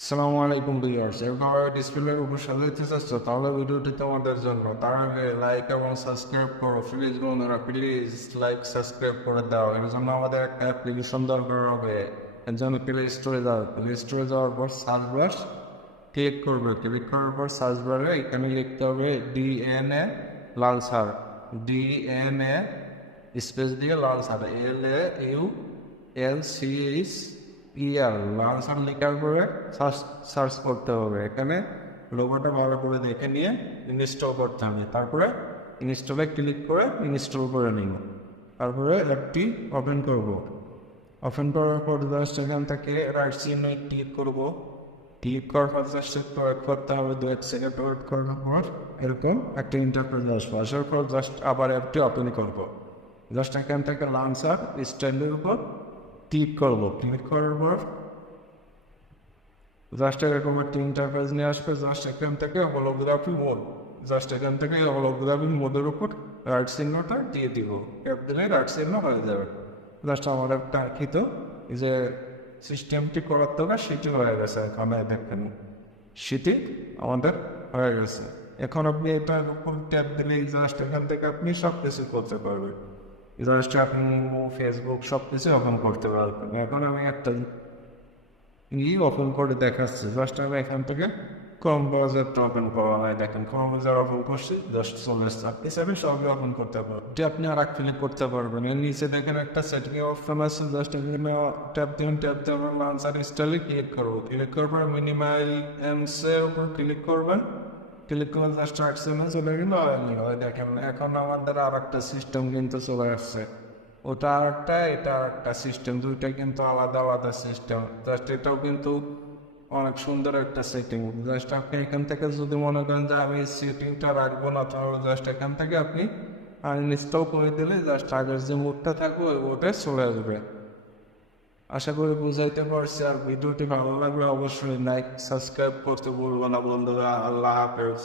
আসসালামু আলাইকুম ভিউয়ার্স, এরকম ডিসপ্লের উপর সাজাইতে চাচ্ছ তাহলে ভিডিওটি তোমাদের জন্য। তার আগে লাইক এবং সাবস্ক্রাইব করো প্লিজ বন্ধুরা, প্লিজ লাইক সাবস্ক্রাইব করে দাও। এর জন্য আমাদের একটা অ্যাপ্লিকেশন দরকার হবে। এর জন্য প্লে স্টোরে যাও, প্লে স্টোরে যাওয়ার পর সার্চ বার ক্লিক করবে, ক্লিক করার পর সার্চ বারে এখানে লিখতে হবে ডিএনএ লালসার, ডিএনএ স্পেস দিয়ে লালসার, LAULCH লালসার লেখার পরে সার্চ করতে হবে। এখানে লোগোটা ভালো করে দেখে নিয়ে ইনস্টল করতে হবে। তারপরে ইনস্টলে ক্লিক করে ইনস্টল করে নিব। তারপরে অ্যাপটি ওপেন করব। ওপেন করার পর জাস্ট এখান থেকে রাইট চিহ্নে ক্লিক করব। ক্লিক করার পর জাস্ট একটু ওয়েট করতে হবে, 2-1 সেকেন্ড ওয়েট করার পর এরকম একটা ইন্টারফেস আসবে। আসার পর জাস্ট আবার অ্যাপটি ওপেন করব। জাস্ট এখান থেকে লাঞ্চার স্ট্যান্ডের উপর ক্লিক করব। ক্লিক করার পর জাস্ট এরকম একটা ইন্টারফেস নিয়ে আসবে। জাস্ট এখান থেকে হলোগ্রাফি মোড, জাস্ট এখান থেকে হলোগ্রাফি মোডের উপর রাইট চিহ্নটা দিয়ে দিব। অ্যাপ দিলে রাইট চিহ্ন হয়ে যাবে। জাস্ট আমার একটা কি তো যে সিস্টেমটি করার দরকার সেটি হয়ে গেছে। এখানে দেখেন সেটি আমাদের হয়ে গেছে। এখন আপনি এটার উপর ট্যাপ দিলে জাস্ট এখান থেকে আপনি সব কিছু করতে পারবেন। জাস্ট আপনি ফেসবুক সব কিছু ওপেন করতে পারবেন। এখন আমি একটা ওপেন করে দেখাচ্ছে। জাস্ট আমি এখান থেকে ক্রোম ব্রাউজারটা ওপেন করা হয়, দেখেন ক্রোম ব্রাউজার ওপেন করছি, জাস্ট চলে এসছে। হিসাবে সবই ওপেন করতে পারবেন। যে আপনি আর এক ক্লিক করতে পারবেন। এর নিচে দেখেন একটা সেটিং অপশন আছে, জাস্ট এখানে ট্যাপ দিন, ট্যাপ দিয়ে আমরা লাঞ্চার স্টাইলে ক্লিক করবো। ক্লিক করার পর মিনিমাল এর উপর ক্লিক করবেন। ক্লিক করে জাস্ট আর্টসেমে চলে গেল। দেখেন এখন আমাদের আর একটা সিস্টেম কিন্তু চলে আসছে। ওটা আরেকটা, এটা আরেকটা সিস্টেম, দুইটা কিন্তু আলাদা আলাদা সিস্টেম। জাস্ট এটাও কিন্তু অনেক সুন্দর একটা সেটিং। জাস্ট আপনি এখান থেকে যদি মনে করেন যে আমি সেটিংটা রাখবো না, তাহলে জাস্ট এখান থেকে আপনি আনইনস্টল করে দিলে জাস্ট আগের যে মুডটা থাকবে ওই মুডে চলে আসবে। আশা করি বুঝাইতে পারছি। আর ভিডিওটি ভালো লাগলে অবশ্যই লাইক সাবস্ক্রাইব করতে ভুলবো না বন্ধুরা। আল্লাহ হাফেজ।